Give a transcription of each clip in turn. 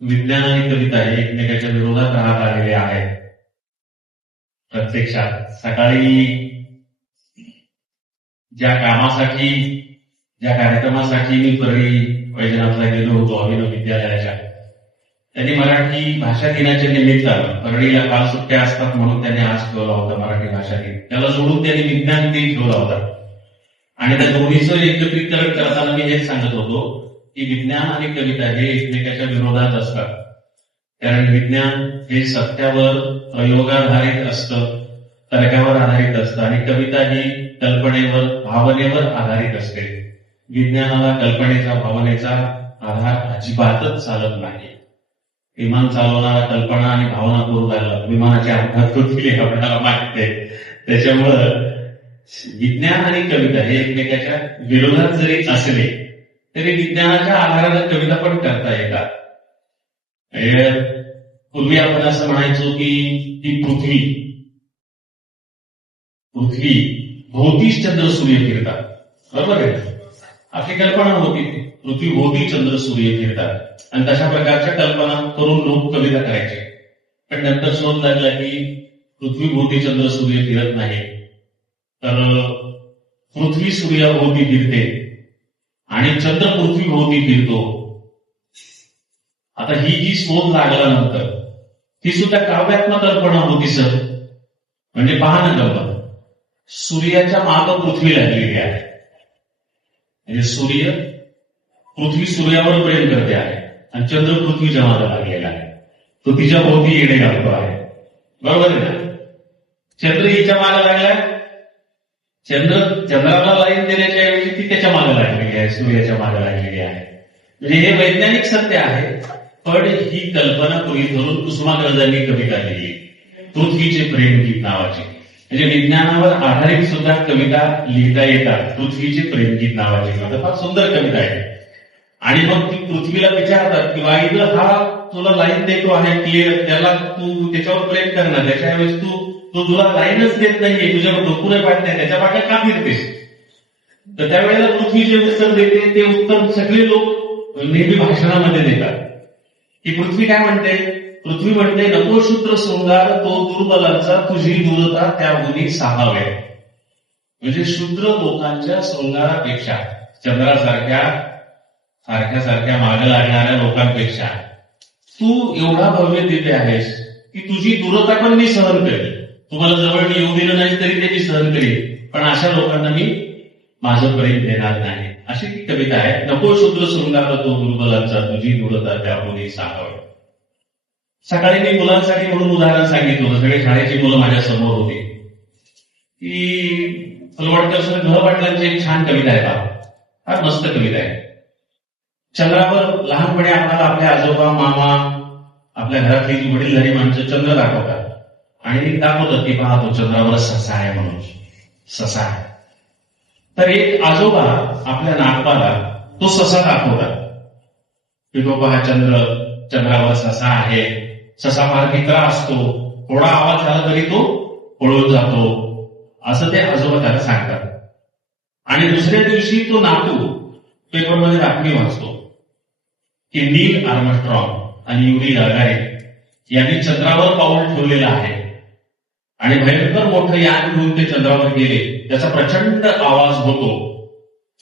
विज्ञान आणि कविता हे एकमेकाच्या विरोधात राहत आलेले आहेत. प्रत्यक्षात सकाळी ज्या कामासाठी ज्या कार्यक्रमासाठी मी परळी वैजनाथला गेलो होतो अभिनव विद्यालयाच्या. त्यांनी मराठी भाषा दिनाच्या निमित्तानं परळीला काल सुट्ट्या असतात म्हणून त्यांनी आज ठेवला होता मराठी भाषा दिन. त्याला जोडून त्यांनी विज्ञान दिन ठेवला होता. आणि त्या दोन्हीचं एकत्रीकरण करताना मी हेच सांगत होतो की विज्ञान आणि कविता हे एकमेकाच्या विरोधात असतात. कारण विज्ञान हे सत्यावर प्रयोगाधारित असतं तर्कावर आधारित असतं आणि कविता ही कल्पनेवर भावनेवर आधारित असते. विज्ञानाला कल्पनेचा भावनेचा आधार अजिबातच चालत नाही. विमान चालवणारा कल्पना आणि भावना करू लागला विमानाची अपघात होतील आपल्याला माहीत आहे. त्याच्यामुळं विज्ञान आणि कविता हे एकमेकाच्या विरोधात जरी असले तरी विज्ञानाच्या आधाराने कविता पण करता येतात. पूर्वी आपण असं म्हणायचो की ही पृथ्वी पृथ्वी भोवतीच चंद्र सूर्य फिरतात बरोबर आहे? आपली कल्पना होती. पृथ्वी भोवती चंद्र सूर्य फिरतात आणि तशा प्रकारच्या कल्पना करून लोक कविता करायचे. पण नंतर शोध लागला की पृथ्वी भोवती चंद्र सूर्य फिरत नाही. तर पृथ्वी सूर्याभोवती फिरते. आणि चंद्र पृथ्वी भोवती फिरतो. आता ही जी शोध लागल्यानंतर ती सुद्धा काव्यात्मक कल्पना होती सर. म्हणजे पहा ना गंमत सूर्याच्या माग पृथ्वी लागलेली आहे. म्हणजे सूर्य पृथ्वी सूर्यावर प्रेम करते आहे. आणि चंद्र पृथ्वीच्या मागे लागलेला आहे. तो तिच्या भोवती येणे घालतो आहे. बरोबर आहे ना? चंद्र हिच्या मागे लागलाय. चंद्र चंद्राला लाईन देण्याच्या ऐवजी ती त्याच्यामागे लागलेली आहे सूर्याच्या मागे लागलेली आहे. म्हणजे हे वैज्ञानिक सत्य आहे पण ही कल्पना कोणी धरून कुसुमाग्रजांनी कविता लिहिली पृथ्वीचे प्रेम गीत नावाची. म्हणजे विज्ञानावर आधारित सुद्धा कविता लिहिता येतात. पृथ्वीचे प्रेमगीत नावाची. कविता फार सुंदर कविता आहे. आणि मग ती पृथ्वीला विचारतात की वाईद हा तुला लाईन देतो आहे क्लिअर त्याला तू त्याच्यावर प्रेम करणार त्याच्याऐवजी तू तो तुला लाईनच देत नाहीये तुझ्यावर डोकुरे पाठ नाही त्याच्या पाठ्या का फिरते तर त्यावेळेला पृथ्वी जे उत्तर देते ते उत्तर सगळे लोक नेहमी भाषणामध्ये देतात. की पृथ्वी काय म्हणते? पृथ्वी म्हणते नको शूद्र शृंगार तो दुर्बलांचा तुझी दूरता गुणी सहावे म्हणजे शूद्र लोकांच्या शृंगारापेक्षा चंद्रासारख्या सारख्या सारख्या मागे लागणाऱ्या लोकांपेक्षा तू एवढा भव्य तिथे आहेस की तुझी दूरता पण मी सहन करेल तुम्हाला जवळ मी येऊ दिलं नाही तरी ते मी सहन करी पण अशा लोकांना मी माझं प्रेम देणार नाही. अशी ती कविता आहे. नको शूद्र शृंगार तो दुर्बलांचा तुझी दुरता त्यामुळे सांगावं सकाळी मी मुलांसाठी म्हणून उदाहरण सांगितलं सगळे शाळेची मुलं माझ्यासमोर होती. की फलवडकर सर घर पाटलांची एक छान कविता आहे बा फार मस्त कविता आहे. चंद्रावर लहानपणी आपल्याला आपल्या आजोबा मामा आपल्या घरातली वडीलधारी माणसं चंद्र दाखवतात. आणि दाखवतात की पहा तो चंद्रावर ससा आहे म्हणून ससा आहे तर एक आजोबा आपल्या नागपाला तो ससा दाखवतात की तो पहा चंद्र चंद्रावर ससा आहे ससा फार मित्रा असतो थोडा आवाज झाला तरी तो पळून जातो असं ते आजोबा त्याला सांगतात आणि दुसऱ्या दिवशी तो नातू पेपरमध्ये बातमी वाचतो की नील आर्मस्ट्रॉंग आणि युरी अगारे यांनी चंद्रावर पाऊल ठेवलेलं आहे आणि भयंकर मोठं यान घेऊन ते चंद्रावर गेले. त्याचा प्रचंड आवाज होतो.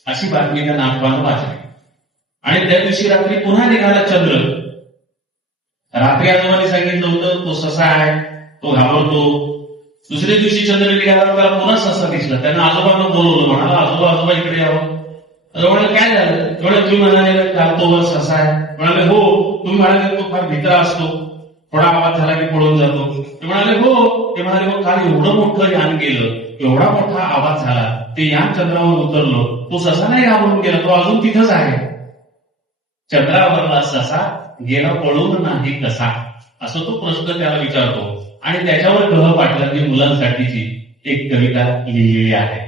अशी बातमी त्या नागपानं वाचली. आणि त्या दिवशी रात्री पुन्हा निघाला चंद्र. रात्री आजोबांनी सांगितलं होतं तो ससा आहे तो घाबरतो. दुसऱ्या दिवशी चंद्र निघाला त्याला पुन्हा ससा दिसला. त्यांना आजोबांना बोलवलं म्हणाला आजोबा आजोबा इकडे यावं. म्हणाले काय झालं? म्हणाले तुम्ही म्हणाले घालतो ससा आहे. म्हणाले हो तुम्ही म्हणाले तो फार भित्रा असतो. थोडा आवाज झाला की पळून जातो? ते म्हणाले हो. ते म्हणाले हो काल एवढं मोठं यान गेलं एवढा मोठा आवाज झाला ते यान चंद्रावर उतरलं. तो ससा नाही घाबरून गेला तो अजून तिथंच आहे. चंद्रावरला ससा गेला पळून नाही कसा? असं तो प्रश्न त्याला विचारतो. आणि त्याच्यावर ग्रह पाटलांनी मुलांसाठीची एक कविता लिहिलेली आहे.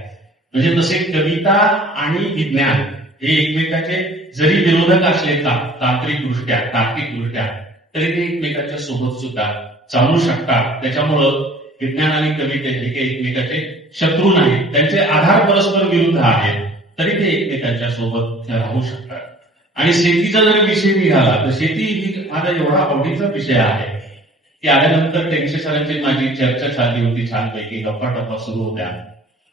म्हणजे तसे कविता आणि विज्ञान हे एकमेकाचे जरी विरोधक असले तांत्रिकदृष्ट्या तार्किकदृष्ट्या तरी ते एकमेकाच्या सोबत सुद्धा चालू शकतात. त्याच्यामुळं विज्ञान आणि कविते हे काही एकमेकाचे शत्रू नाहीत. त्यांचे आधार परस्पर विरुद्ध आहेत. तरी ते एकमेकांच्या सोबत राहू शकतात. आणि शेतीचा जर विषय निघाला तर शेती ही माझा एवढा आवडीचा विषय आहे. की आल्यानंतर टेन्शन सरांची माझी चर्चा झाली होती छानपैकी गप्पा टप्पा सुरू होत्या.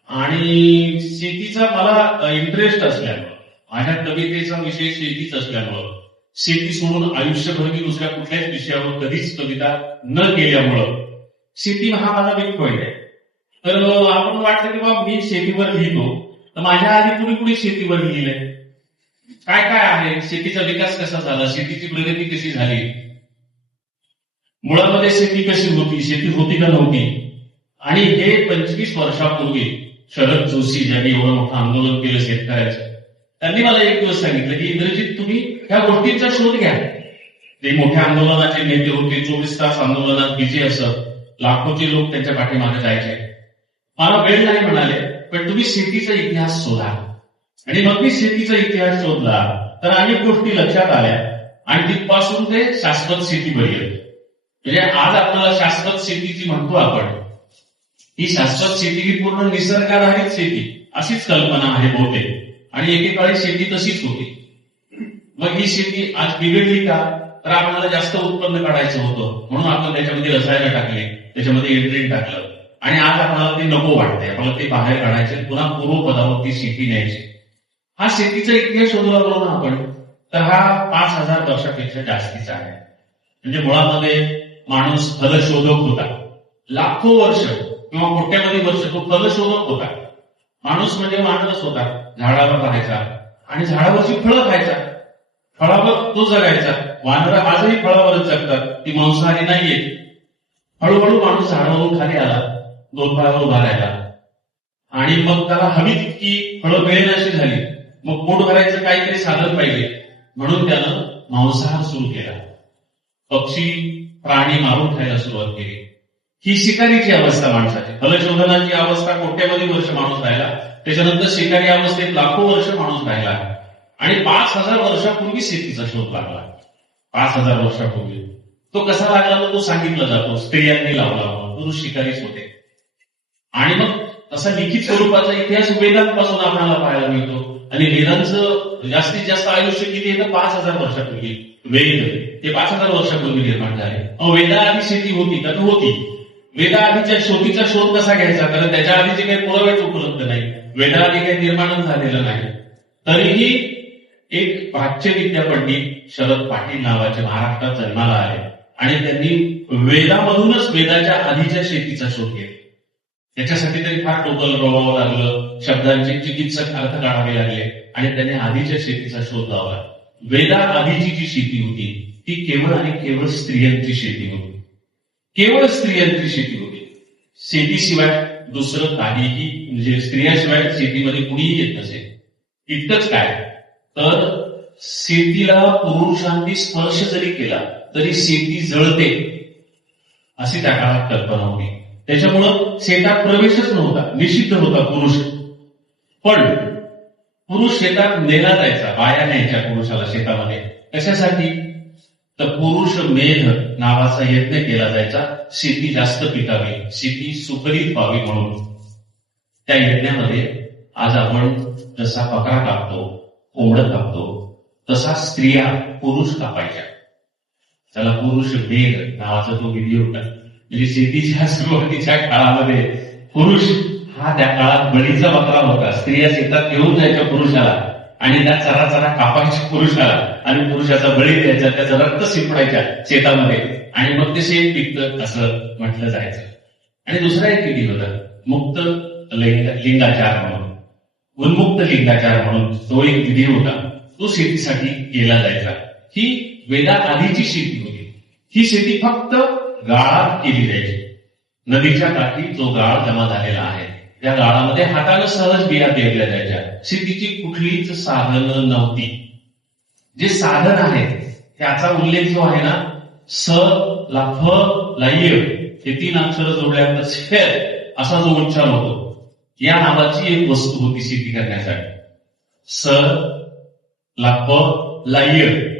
आणि शेतीचा मला इंटरेस्ट असल्यामुळं माझ्या कवितेचा विषय शेतीच असल्यामुळं शेती सोडून आयुष्यभर मी दुसऱ्या कुठल्याच विषयावर कधीच कविता न केल्यामुळं शेती हा माझा एक पॉईंट आहे. तर आपण वाटतं की बाबा मी शेतीवर लिहितो. तर माझ्या आधी कुणी कुणी शेतीवर लिहिलंय काय काय आहे? शेतीचा विकास कसा झाला? शेतीची प्रगती कशी झाली? मुळामध्ये शेती कशी होती? शेती होती का नव्हती? आणि हे पंचवीस वर्षापूर्वी शरद जोशी ज्यांनी एवढं मोठं आंदोलन केलं शेतकऱ्याचं त्यांनी मला एक दिवस सांगितलं की इंद्रजित तुम्ही ह्या गोष्टींचा शोध घ्या. ते मोठ्या आंदोलनाचे नेते होते चोवीस तास आंदोलनात बिझी असत लाखोचे लोक त्यांच्या पाठीमागे जायचे. मला वेळ नाही म्हणाले पण तुम्ही शेतीचा इतिहास शोधा. आणि मग मी शेतीचा इतिहास शोधला तर अनेक गोष्टी लक्षात आल्या. आणि तिथपासून ते शाश्वत शेती शेतीपर्यंत. म्हणजे आज आपल्याला शाश्वत शेती जी म्हणतो आपण. ही शाश्वत शेती ही पूर्ण निसर्गाधारित शेती अशीच कल्पना आहे बहुतेक. आणि एकेकाळी शेती तशीच होती. मग ही शेती आज बिघडली का? तर आपल्याला जास्त उत्पन्न काढायचं होतं. म्हणून आपण त्याच्यामध्ये रसायनं टाकले. त्याच्यामध्ये एंट्रीन टाकलं. आणि आज आपल्याला ते नको वाटतंय. आपल्याला ते बाहेर काढायचे. पुन्हा पूर्वपदावर ती शेती न्यायची. हा शेतीचा इतिहास शोधला बघू ना आपण तर हा पाच हजार वर्षापेक्षा जास्तीचा आहे. म्हणजे मुळामध्ये माणूस फलशोधक होता. लाखो वर्ष किंवा कोट्यामध्ये वर्ष तो फलशोधक होता. माणूस म्हणजे माणूस होता. झाडावर राहायचा आणि झाडावरची फळं खायचा. फळावर तो जगायचा. वानर आजही फळावरच जगतात. ती मांसाहारी नाहीये. हळूहळू माणूस झाडावरून खाली आला. दोन फळावर उभा राहिला. आणि मग त्याला हवी तितकी फळं मिळेनाशी झाली. मग पोट भरायचं काहीतरी साधन पाहिजे. म्हणून त्यानं मांसाहार सुरू केला. पक्षी प्राणी मारून खायला सुरुवात केली. ही शिकारीची अवस्था माणसाची. फलशोधनाची अवस्था कोट्यावधी वर्ष माणूस राहिला. त्याच्यानंतर शिकारी अवस्थेत लाखो वर्ष माणूस राहिला. आणि पाच हजार वर्षापूर्वी शेतीचा शोध लागला. पाच हजार वर्षापूर्वी. तो कसा लागला तो सांगितला जातो. स्त्रियांनी लावला म्हणून. पुरुष शिकारीच होते. आणि मग तसा लिखित स्वरूपाचा इतिहास वेदांपासून आपल्याला पाहायला मिळतो. आणि वेदांचं जास्तीत जास्त आयुष्य किती येतं पाच हजार वर्षापूर्वी. वेद. हे पाच हजार वर्षापूर्वी निर्माण झाले. वेदा आधी शेती होती तर होती. वेदा आधीच्या शेतीचा शोध कसा घ्यायचा? कारण त्याच्या आधीचे काही पुरावेच उपलब्ध नाही. वेदाआधी काही निर्माणच झालेलं नाही. तरीही एक प्राच्यविद्या पंडित शरद पाटील नावाचे महाराष्ट्रात जन्माला आले आणि त्यांनी वेदामधूनच वेदाच्या आधीच्या शेतीचा शोध घेतला. त्याच्यासाठी तरी फार टोकल रोवावं लागलं शब्दांचे चिकित्सक अर्थ काढावे लागले आणि त्याने आधीच्या शेतीचा शोध लावला. वेदा आधीची जी शेती होती ती केवळ आणि केवळ स्त्रियांची शेती होती. केवळ स्त्रियांची शेती होती. शेतीशिवाय दुसरं काहीही म्हणजे स्त्रियाशिवाय शेतीमध्ये कुणीही येत नसे. इतकंच काय? तर शेतीला पुरुषांनी स्पर्श जरी केला तरी शेती जळते अशी त्या काळात कल्पना होती. त्याच्यामुळं शेतात प्रवेशच नव्हता निषिद्ध होता पुरुष. पण पुरुष शेतात नेला जायचा बाया न्यायच्या पुरुषाला शेतामध्ये. कशासाठी? तर पुरुष मेध नावाचा यज्ञ केला जायचा शेती जास्त पिकावी शेती सुकरीत व्हावी म्हणून. त्या यज्ञामध्ये आज आपण जसा बकरा कापतो कोंबड कापतो तसा स्त्रिया पुरुष कापायच्या. त्याला पुरुष वेग नावाचा तो विधी होता. म्हणजे शेतीच्या सुरुवातीच्या काळामध्ये पुरुष हा त्या काळात बळीचा बकरा होता. स्त्रिया शेतात घेऊन जायच्या पुरुषाला आणि त्या चरा चरा कापायच्या पुरुषाला आणि पुरुषाचा बळी द्यायचा त्याचं रक्त शिंपडायच्या शेतामध्ये. आणि मग ते शेत पिकत असं म्हटलं जायचं. आणि दुसरा एक विधी होता मुक्त लिंग लिंगाचार म्हणून. उन्मुक्त लिंगाचार म्हणून तो एक विधी होता. तो शेतीसाठी केला जायचा. ही वेदा आधीची शेती होती. ही शेती फक्त गाळात केली जायची. नदीच्या काठी जो गाळ जमा झालेला आहे त्या गाळामध्ये हातानं सहज बिया पेरल्या जायच्या. शेतीची कुठलीच साधन नव्हती. जे साधन आहे त्याचा उल्लेख जो आहे ना स ला फ ला ये हे तीन अक्षर जोडल्यानंतर शेर असा जो उच्चार होतो. या नावाची एक वस्तू होती शेती करण्यासाठी. सर लाप प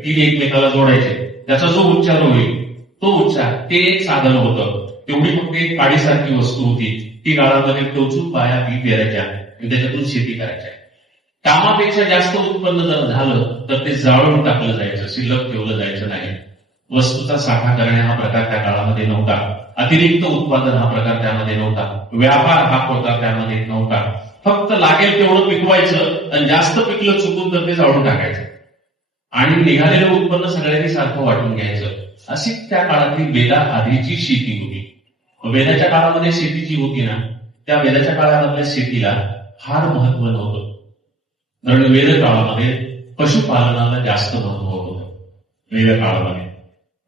तीन एकमेकाला जोडायचे. त्याचा जो उच्चार होईल तो उच्चार ते एक साधन होतं. तेवढी फक्त एक काडीसारखी वस्तू होती. ती गाळामध्ये टोचून पाया बी पेरायच्या आणि त्याच्यातून शेती करायच्या कामापेक्षा जास्त उत्पन्न जर झालं तर ते जाळून टाकलं जायचं शिल्लक ठेवलं जायचं नाही. वस्तूचा साठा करणे हा प्रकार त्या काळामध्ये नव्हता. अतिरिक्त उत्पादन हा प्रकार त्यामध्ये नव्हता. व्यापार हा प्रकार त्यामध्ये नव्हता. फक्त लागेल तेवढं पिकवायचं आणि जास्त पिकलं चुकून तर ते जाळून टाकायचं. आणि निघालेलं उत्पन्न सगळ्यांनी सारखं वाटून घ्यायचं. अशी त्या काळातली वेदा आधीची शेती होती. वेदाच्या काळामध्ये शेती जी होती ना त्या वेदाच्या काळामधल्या शेतीला फार महत्त्व नव्हतं. कारण वेद काळामध्ये पशुपालनाला जास्त महत्त्व होतं. वेद काळामध्ये.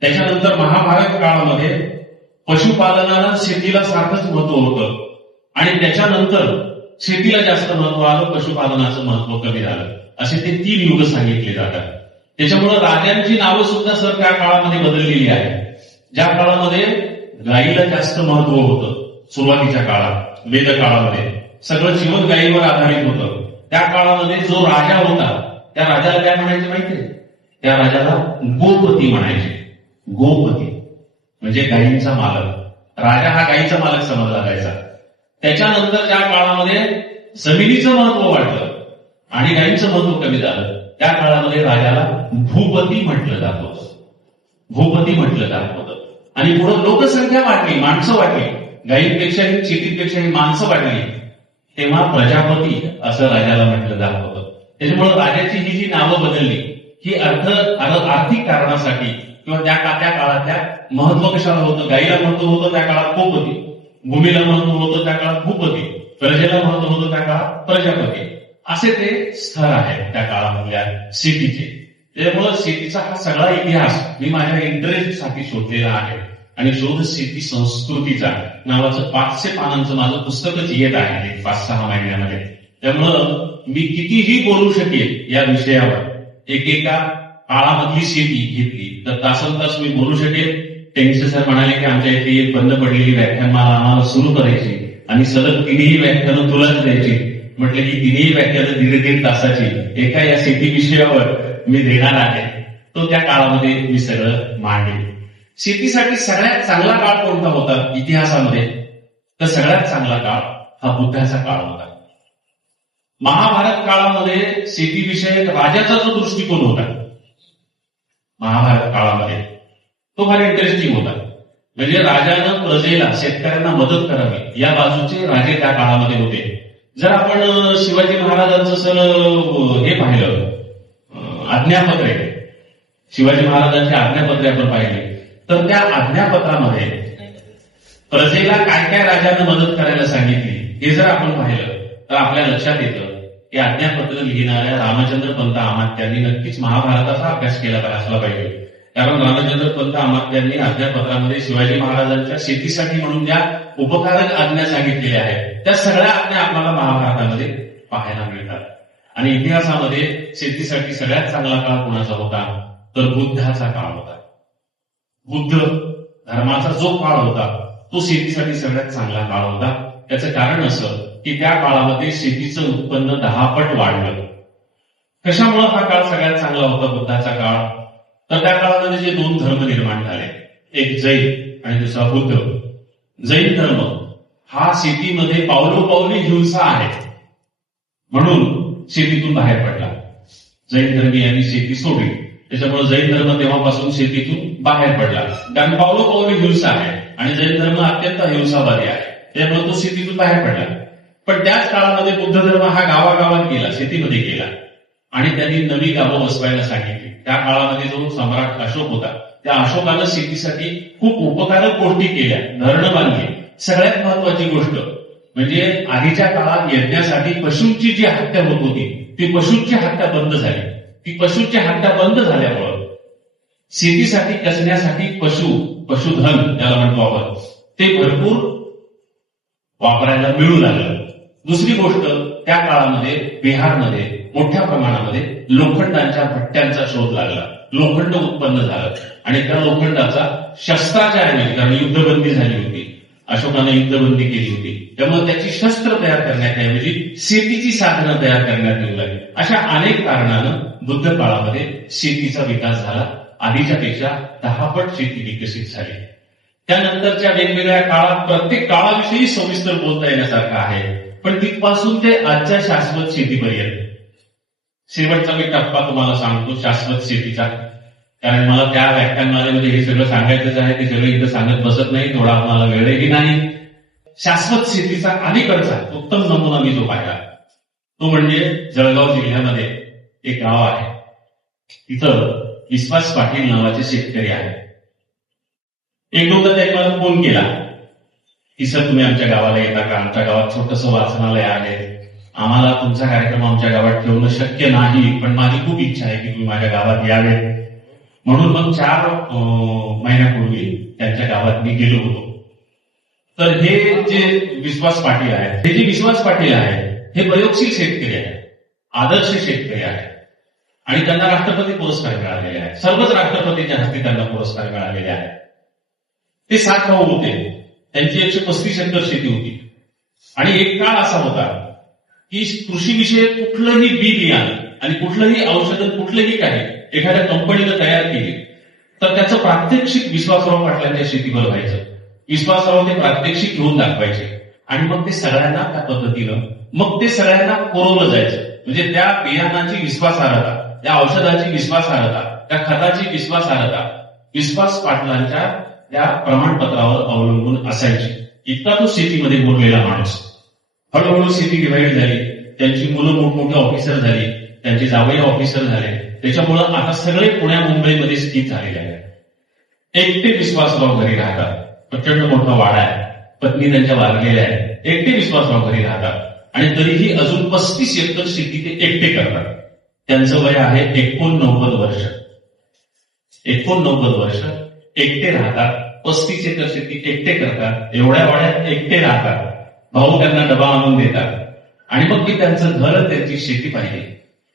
त्याच्यानंतर महाभारत काळामध्ये पशुपालनाला शेतीला सारखंच महत्त्व होतं. आणि त्याच्यानंतर शेतीला जास्त महत्त्व आलं पशुपालनाचं महत्त्व कमी झालं. असे ते तीन युग सांगितले जातात. त्याच्यामुळे राजांची नावं सुद्धा सर त्या काळामध्ये बदललेली आहे ज्या काळामध्ये गाईला जास्त महत्त्व होतं सुरुवातीच्या काळात वेद काळामध्ये सगळं जीवन गायीवर आधारित होतं. त्या काळामध्ये जो राजा होता त्या राजाला काय म्हणायचे माहितीये? त्या राजाला गोपती म्हणायचे. गोपती. म्हणजे गायींचा मालक. राजा हा गायीचा मालक समजला जायचा. त्याच्यानंतर त्या काळामध्ये जमिनीचं महत्त्व वाढलं आणि गायीचं महत्त्व कमी झालं. त्या काळामध्ये राजाला भूपती म्हटलं जात होतं. भूपती म्हटलं जात होतं. आणि पुढे लोकसंख्या वाढली माणसं वाढली. शेतीपेक्षा ही माणसं वाढली. तेव्हा प्रजापती असं राजाला म्हटलं जात होतं. त्याच्यामुळे राजाची ही जी नावं बदलली ही अर्थ- आर्थिक कारणासाठी किंवा त्या काळात त्या काळातल्या महत्त्व कशाला होतं. गाईला महत्त्व होतं त्या काळात खूप होती. भूमीला महत्त्व होतं त्या काळात खूप होती. प्रजेला महत्त्व होतं त्या काळात प्रजापती असे ते स्थळ आहेत त्या काळामधल्या शेतीचे त्यामुळं शेतीचा हा सगळा इतिहास मी माझ्या इंटरेस्टसाठी शोधलेला आहे. आणि शोध शेती संस्कृतीचा नावाचं पाचशे पानांचं माझं पुस्तकच येत आहे पाच सहा महिन्यामध्ये. त्यामुळं मी कितीही बोलू शकेल या विषयावर एकेका काळामधली शेती घेतली. तर तासन तास मी बोलू शकेल त्यांचे सर म्हणाले की आमच्या इथे एक बंद पडलेली व्याख्यानमाला आम्हाला सुरू करायची. आणि सलग तिन्ही व्याख्यानं तुलाच द्यायची. म्हटलं की तिन्ही व्याख्यानं दीड दीड तासाची. एका या शेती विषयावर मी देणार आहे. तो त्या काळामध्ये मी सगळं मांडले शेतीसाठी सगळ्यात चांगला काळ कोणता होता? इतिहासामध्ये. तर सगळ्यात चांगला काळ हा बुद्धाचा काळ होता. महाभारत काळामध्ये शेतीविषयक राजाचा जो दृष्टिकोन होता महाभारत काळामध्ये तो फार इंटरेस्टिंग होता. म्हणजे राजानं प्रजेला शेतकऱ्यांना मदत करावी या बाजूचे राजे त्या काळामध्ये होते. जर आपण शिवाजी महाराजांचं सर हे पाहिलं आज्ञापत्रे. शिवाजी महाराजांचे आज्ञापत्रे आपण पाहिले. तर त्या आज्ञापत्रामध्ये प्रजेला काय काय राजानं मदत करायला सांगितली हे जर आपण पाहिलं तर आपल्या लक्षात येतं की आज्ञापत्र लिहिणाऱ्या रामचंद्र पंत अमात्यांनी नक्कीच महाभारताचा अभ्यास केला असला पाहिजे. कारण रामचंद्र पंत अमात्यांनी आज्ञापत्रामध्ये शिवाजी महाराजांच्या शेतीसाठी म्हणून ज्या उपकारक आज्ञा सांगितलेल्या आहेत त्या सगळ्या आज्ञा आपल्याला महाभारतामध्ये पाहायला मिळतात. आणि इतिहासामध्ये शेतीसाठी सगळ्यात चांगला काळ कोणाचा होता? तर बुद्धाचा काळ होता. बुद्ध धर्माचा जो काळ होता तो शेतीसाठी सगळ्यात चांगला काळ होता. त्याचं कारण असं की त्या काळामध्ये शेतीचं उत्पन्न दहा पट वाढलं. कशामुळं हा काळ सगळ्यात चांगला होता बुद्धाचा काळ? तर त्या काळामध्ये जे दोन धर्म निर्माण झाले एक जैन आणि दुसरा बुद्ध. जैन धर्म हा शेतीमध्ये पावलोपावली हिंसा आहे. म्हणून शेतीतून बाहेर पडला. जैन धर्मीयांनी शेती सोडली. त्याच्यामुळे जैन धर्म तेव्हापासून शेतीतून बाहेर पडला. कारण पावलोपावली हिंसा आहे आणि जैन धर्म अत्यंत हिंसावादी आहे. त्यामुळे तो शेतीतून बाहेर पडला. पण त्याच काळामध्ये बुद्ध धर्म हा गावागावात गेला शेतीमध्ये गेला. आणि त्यांनी नवी गावं बसवायला सांगितली. त्या काळामध्ये जो सम्राट अशोक होता त्या अशोकानं शेतीसाठी खूप उपकारक गोष्टी केल्या धरणं बांधली. सगळ्यात महत्वाची गोष्ट म्हणजे आधीच्या काळात यज्ञासाठी पशूंची जी हत्या होत होती ती पशूंची हत्या बंद झाली. ती पशूंची हत्या बंद झाल्यामुळं शेतीसाठी कसण्यासाठी पशु पशुधन ज्याला म्हणतो आपण ते भरपूर वापरायला मिळू लागलं. दुसरी गोष्ट त्या काळामध्ये बिहारमध्ये मोठ्या प्रमाणामध्ये लोखंडांच्या भट्ट्यांचा शोध लागला. लोखंड उत्पन्न झालं. आणि त्या लोखंडाचा शस्त्राच्या ऐवजी कारण युद्धबंदी झाली होती. अशोकानं युद्धबंदी केली होती. त्यामुळे त्याची शस्त्र तयार करण्याऐवजी शेतीची साधनं तयार करण्यात येऊ लागली. अशा अनेक कारणानं बुद्ध काळामध्ये शेतीचा विकास झाला. आधीच्या पेक्षा दहापट शेती विकसित झाली. त्यानंतरच्या वेगवेगळ्या काळात प्रत्येक काळाविषयी सविस्तर बोलता येण्यासारखं आहे. पण तिथपासून ते आजच्या शाश्वत शेतीपर्यंत. शेवटचा मी टप्पा तुम्हाला सांगतो शाश्वत शेतीचा. कारण मला त्या व्याख्यानमालेमध्ये हे सगळं सांगायचंच आहे ते सगळं इथं सांगत बसत नाही थोडा मला वेळही नाही. शाश्वत शेतीचा अलीकडचा उत्तम नमुना मी जो पाहिला तो म्हणजे जळगाव जिल्ह्यामध्ये एक गाव आहे. तिथं विश्वास पाटील नावाचे शेतकरी आहे एक दोनदा त्यांनी मला फोन केला. की सर तुम्ही आमच्या गावाला येता का? आमच्या गावात छोटस वाचनालय आहे. आम्हाला तुमचा कार्यक्रम आमच्या गावात ठेवणं शक्य नाही पण माझी खूप इच्छा आहे की तुम्ही माझ्या गावात यावे. म्हणून मग चार अं, महिन्यापूर्वी त्यांच्या गावात मी गेलो होतो. तर हे जे विश्वास पाटील आहेत हे जे विश्वास पाटील आहेत हे प्रयोगशील शेतकरी आहेत. आदर्श शेतकरी आहेत. आणि त्यांना राष्ट्रपती पुरस्कार मिळालेले आहेत. सर्वच राष्ट्रपतीच्या हस्ते त्यांना पुरस्कार मिळालेले आहेत. ते सात भाऊ होते. त्यांची एकशे पस्तीस एकर शेती होती. आणि एक काळ असा होता की कृषीविषयक कुठलंही बी बियाणं आणि कुठलंही औषध कुठलंही काही एखाद्या कंपनीनं तयार केली तर त्याचं प्रात्यक्षिक विश्वासराव पाटलांच्या शेतीवर व्हायचं. विश्वासराव ते प्रात्यक्षिक घेऊन दाखवायचे. आणि मग ते सगळ्यांना त्या पद्धतीनं मग ते सगळ्यांना पुरवलं जायचं. म्हणजे त्या बियाणाची विश्वासार्हता त्या औषधाची विश्वासार्हता त्या खताची विश्वासार्हता विश्वास पाटलांच्या त्या प्रमाणपत्रावर अवलंबून असायची. इतका तो शेतीमध्ये बोललेला माणूस. हळूहळू शेती डिव्हाइड झाली. त्यांची मुलं मोठमोठे ऑफिसर झाली. त्यांचे जावई ऑफिसर झाले. त्याच्यामुळं आता सगळे पुण्या मुंबईमध्ये स्थित झालेले आहेत. एकटे विश्वासराव घरी राहतात. प्रचंड मोठा वाडा आहे. पत्नी त्यांच्या वारलेल्या आहे एकटे विश्वासराव घरी राहतात. आणि तरीही अजून पस्तीस एकर शेती ते एकटे करतात. त्यांचं वय आहे एकोणनव्वद वर्ष. एकोणनव्वद वर्ष. एकटे राहतात पस्तीस एकर शेती एकटे करतात एवढ्या वाड्यात एकटे राहतात. भाऊ त्यांना डबा आणून देतात. आणि मग मी त्यांचं घर त्यांची शेती पाहिली.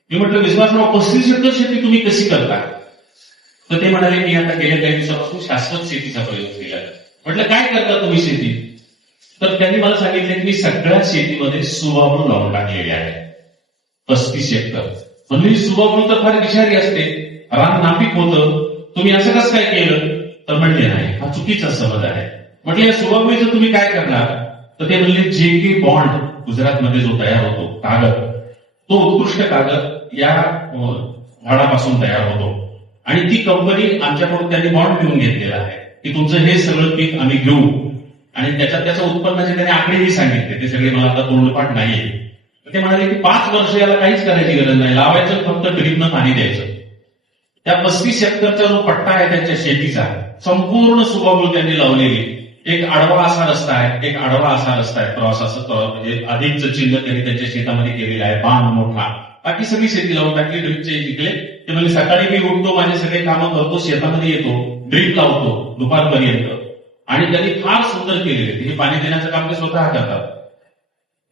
मी म्हटलं विश्वासराव पस्तीस एकर शेती तुम्ही कशी करता? तर ते म्हणाले मी आता गेल्या काही दिवसापासून शाश्वत शेतीचा प्रयोग केला म्हटलं काय करता तुम्ही शेती? तर त्यांनी मला सांगितलं की मी सगळ्या शेतीमध्ये सुवाबळू लावून टाकलेले आहे. पस्तीस एकर. म्हणजे सुवाबळू तर फार विषारी असते. रान नापीक होतं. तुम्ही असं कसं काय केलं? तर म्हणले नाही. हा चुकीचा समज आहे. म्हटलं या सुवाबळीचं तुम्ही काय करणार? तर ते म्हणले जे की बॉन्ड गुजरातमध्ये जो तयार होतो कागद. तो उत्कृष्ट कागद या झाडापासून तयार होतो. आणि ती कंपनी आमच्याकडून त्यांनी बॉन्ड घेऊन घेतलेला आहे. की तुमचं हे सगळं पीक आम्ही घेऊ. आणि त्याच्यात त्याच्या उत्पन्नाचे त्यांनी आकडेही सांगितले. ते सगळे मला आता तोंडपाठ नाहीये. तर ते म्हणाले की पाच वर्ष याला काहीच करायची गरज नाही. लावायचं फक्त ड्रीपनं पाणी द्यायचं. त्या पस्तीस हेक्टरचा जो पट्टा आहे त्यांच्या शेतीचा संपूर्ण सुबाबूळ त्यांनी लावलेली. एक आडवा असा रस्ता आहे एक आडवा असा रस्ता आहे. प्रवासाचं म्हणजे अधिकचं चिन्ह त्यांनी त्यांच्या शेतामध्ये केलेलं आहे. बाण मोठा. बाकी सगळी शेती लावून टाकली ड्रिपचे जिंकले ते म्हणजे सकाळी मी उठतो माझे सगळे कामं करतो शेतामध्ये येतो ड्रिप लावतो दुपारपर्यंत. आणि त्यांनी फार सुंदर केलेले हे पाणी देण्याचं काम ते स्वतः करतात.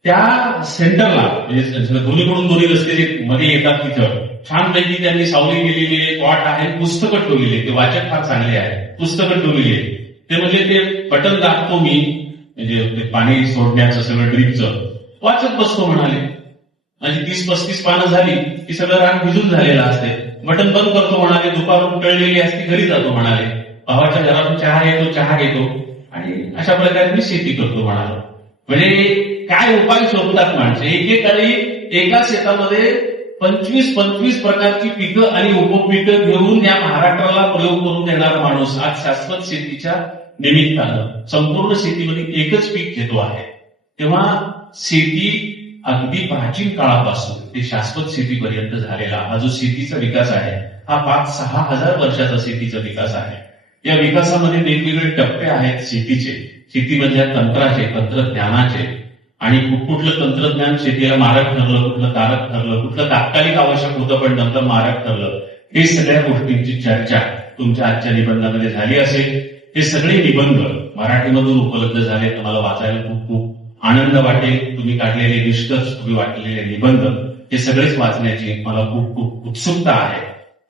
त्या सेंटरला म्हणजे दोन्हीकडून दोन्ही रस्ते जे मध्ये येतात तिथं छानपैकी त्यांनी सावली केलेली आहे वाट आहे पुस्तकं ठेवलेली आहे ते वाचक फार चांगले आहे पुस्तकं ठेवलेली आहे ते म्हणजे ते बटन दाखतो मी म्हणजे ते पाणी सोडण्याचं सगळं ड्रीपचं वाचत बसतो म्हणाले. म्हणजे तीस पस्तीस पानं झाली की सगळं रान भिजून झालेलं असते. बटन बंद करतो म्हणाले दुपारून टळलेली असते घरी जातो म्हणाले. भावाच्या घरातून चहा येतो चहा घेतो. आणि अशा प्रकारे मी शेती करतो म्हणालो. म्हणजे काय उपाय शोधतात माणसे? एकेकाळी एका शेतामध्ये पंचवीस पंचवीस प्रकारची पिकं आणि उपपिकं घेऊन या महाराष्ट्राला प्रयोग करून देणारा माणूस आज शाश्वत शेतीच्या निमित्तानं संपूर्ण शेतीमध्ये एकच पीक घेतो आहे. तेव्हा शेती अगदी प्राचीन काळापासून ते शाश्वत शेतीपर्यंत झालेला हा जो शेतीचा विकास आहे हा पाच सहा हजार वर्षाचा शेतीचा विकास आहे. या विकासामध्ये वेगवेगळे टप्पे आहेत शेतीचे. शेतीमधल्या तंत्राचे तंत्रज्ञानाचे. आणि कुठलं तंत्रज्ञान शेतीला मारक ठरलं कुठलं कारक ठरलं कुठलं तात्कालिक आवश्यक होतं पण नंतर मारक ठरलं हे सगळ्या गोष्टींची चर्चा तुमच्या आजच्या निबंधामध्ये झाली असेल. हे सगळे निबंध मराठीमधून उपलब्ध झाले तुम्हाला वाचायला खूप खूप आनंद वाटेल. तुम्ही काढलेले निष्कर्ष तुम्ही वाटलेले निबंध हे सगळेच वाचण्याची मला खूप खूप उत्सुकता आहे.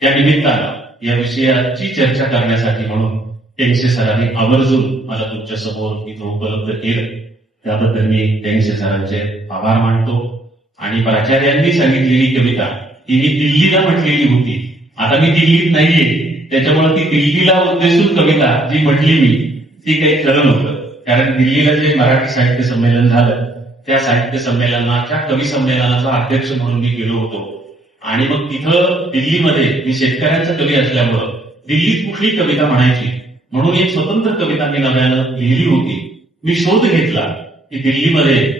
त्या निमित्तानं या विषयाची चर्चा करण्यासाठी म्हणून त्यांचे सरांनी आवर्जून मला तुमच्यासमोर इथं उपलब्ध केलं. त्याबद्दल मी टेंगसे सरांचे आभार मानतो. आणि प्राचार्यांनी सांगितलेली कविता ही मी दिल्लीला म्हटलेली होती. आता मी दिल्लीत नाहीये. त्याच्यामुळे ती दिल्लीला उद्देशून कविता जी म्हटली मी ती काही चलन होतं कारण दिल्लीला जे मराठी साहित्य संमेलन झालं त्या साहित्य संमेलनाच्या कवी संमेलनाचा अध्यक्ष म्हणून मी गेलो होतो. आणि मग तिथं दिल्लीमध्ये मी शेतकऱ्यांचा कवी असल्यामुळं दिल्लीत कुठली कविता म्हणायची? म्हणून एक स्वतंत्र कविता मी नव्यानं लिहिली होती. मी शोध घेतला. की दिल्लीमध्ये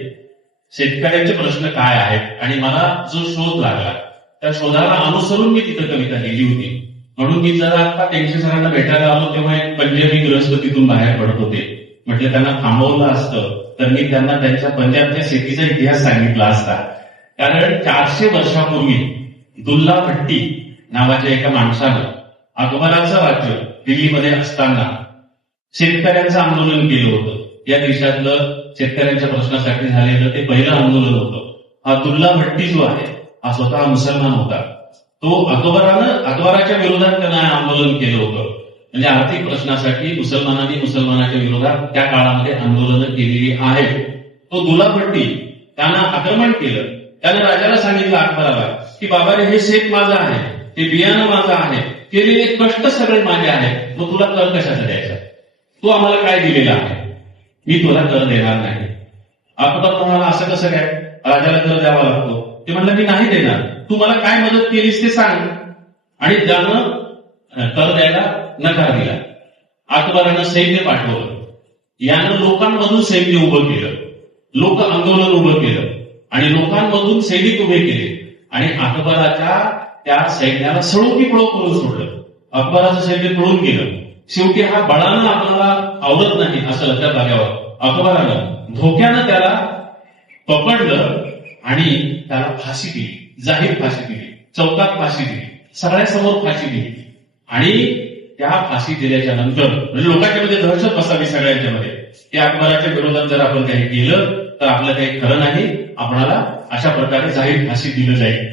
शेतकऱ्यांचे प्रश्न काय आहेत आणि मला जो शोध लागला त्या शोधाला अनुसरून मी तिथं कविता लिहिली होती. म्हणून मी जरा आता त्यांच्या सरांना भेटायला आलो तेव्हा एक पंजाबी ग्रस्त तिथून बाहेर पडत होते. म्हटलं त्यांना थांबवलं असतं तर मी त्यांना त्यांच्या पंजाबच्या शेतीचा इतिहास सांगितला असता. कारण चारशे वर्षापूर्वी दुल्ला भट्टी नावाच्या एका माणसानं अकबराचं राज्य दिल्लीमध्ये असताना शेतकऱ्यांचं आंदोलन केलं होतं. या देशातलं शेतकऱ्यांच्या प्रश्नासाठी झालेलं ते पहिलं आंदोलन होतं. अब्दुल्ला भट्टी जो आहे हा स्वतः मुसलमान होता. तो अकबरानं अकबराच्या विरोधात त्यांना आंदोलन केलं होतं. म्हणजे आर्थिक प्रश्नासाठी मुसलमानांनी मुसलमानाच्या विरोधात त्या काळामध्ये आंदोलनं केलेली आहेत. तो दुल्ला भट्टी त्यांना आक्रमण केलं. त्यानं राजाला सांगितलं अकबराला की बाबा रे हे शेत माझं आहे. हे बियाणं माझं आहे. केलेले कष्ट सगळे माझे आहेत. मग तुला कर कशाचा द्यायचा? तू आम्हाला काय दिलेला आहे? मी तुला कर देणार नाही. अकबर तुम्हाला असं कसं काय? राजाला कर द्यावा लागतो. ते म्हणलं मी नाही देणार. तू मला काय मदत केलीस ते सांग. आणि त्यानं कर द्यायला नकार दिला. अकबरानं सैन्य पाठवलं. यानं लोकांमधून सैन्य उभं केलं. लोक आंदोलन उभं केलं. आणि लोकांमधून सैनिक उभे केले. आणि अकबराच्या त्या सैन्याला सळोकी पळो करून सोडलं. अकबराचं सैन्य पळून गेलं. शेवटी हा बळानं आपल्याला आवडत नाही असं लक्षात आल्यावर अकबरानं धोक्यानं त्याला पकडलं आणि त्याला फाशी दिली. जाहीर फाशी दिली. चौकात फाशी दिली. सगळ्यासमोर फाशी दिली. आणि त्या फाशी दिल्याच्या नंतर म्हणजे लोकांच्या मध्ये दहशत बसावी सगळ्यांच्या मध्ये त्या अकबराच्या विरोधात जर आपण काही केलं तर आपलं काही खरं नाही. आपणाला अशा प्रकारे जाहीर फाशी दिलं जाईल.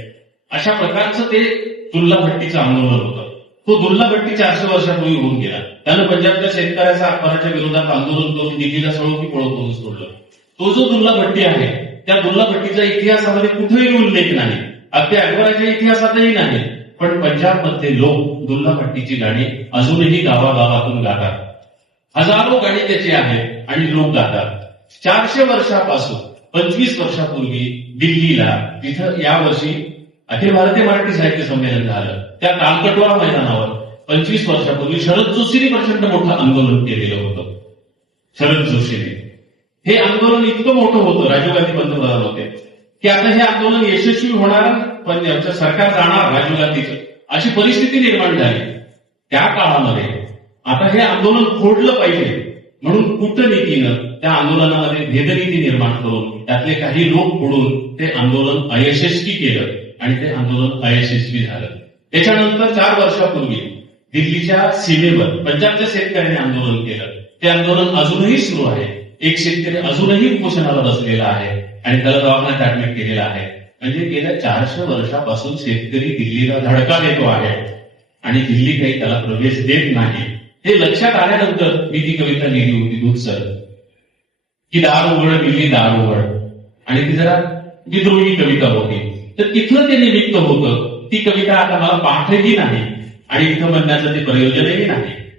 अशा प्रकारचं ते दुल्ला भट्टीचं आंदोलन होतं. तो दुर्ला भट्टी चारशे वर्षापूर्वी होऊन गेला. त्यानं पंजाबच्या शेतकऱ्याचा अकबराच्या विरोधात आंदोलन करून दिल्लीला सळो की पळो करून सोडलं तो जो दुर्ला भट्टी आहे त्या दुर्ला भट्टीच्या इतिहासामध्ये कुठेही उल्लेख नाही. अगदी अकबराच्या इतिहासातही नाही. पण पंजाबमध्ये लोक दुर्ला भट्टीची गाणी अजूनही गावागावातून गातात. हजारो गाणी त्याची आहेत आणि लोक गातात. चारशे वर्षापासून पंचवीस वर्षापूर्वी दिल्लीला तिथं यावर्षी अखिल भारतीय मराठी साहित्य संमेलन झालं. त्या कालकटोरा मैदानावर पंचवीस वर्षापूर्वी शरद जोशींनी प्रचंड मोठं आंदोलन केलेलं होतं. शरद जोशीने. हे आंदोलन इतकं मोठं होतं राजीव गांधी पंतप्रधान होते की आता हे आंदोलन यशस्वी होणार पण आमचं सरकार जाणार राजीव गांधीचं अशी परिस्थिती निर्माण झाली. त्या काळामध्ये आता हे आंदोलन फोडलं पाहिजे म्हणून कूटनीतीनं त्या आंदोलनामध्ये भेदनीती निर्माण करून त्यातले काही लोक फोडून ते आंदोलन अयशस्वी केलं. आणि ते आंदोलन अयशस्वी झालं. त्याच्यानंतर चार वर्षापूर्वी दिल्लीच्या सीमेवर पंजाबच्या शेतकऱ्यांनी आंदोलन केलं. ते आंदोलन अजूनही सुरू आहे. एक शेतकरी अजूनही उपोषणाला बसलेला आहे आणि त्याला दवाखान्यात ऍडमिट केलेला आहे. म्हणजे गेल्या चारशे वर्षापासून शेतकरी दिल्लीला धडका देतो आहे आणि दिल्ली काही त्याला प्रवेश देत नाही. हे लक्षात आल्यानंतर मी ती कविता लिहिली होती दूध सर की दार उघड दिल्ली दार उघड. आणि ती जरा विद्रोही कविता होती. तर तिथलं ते निमित्त होतं. ती कविता आता मला पाठही नाही. आणि इथं म्हणण्याचं ते प्रयोजनही नाही.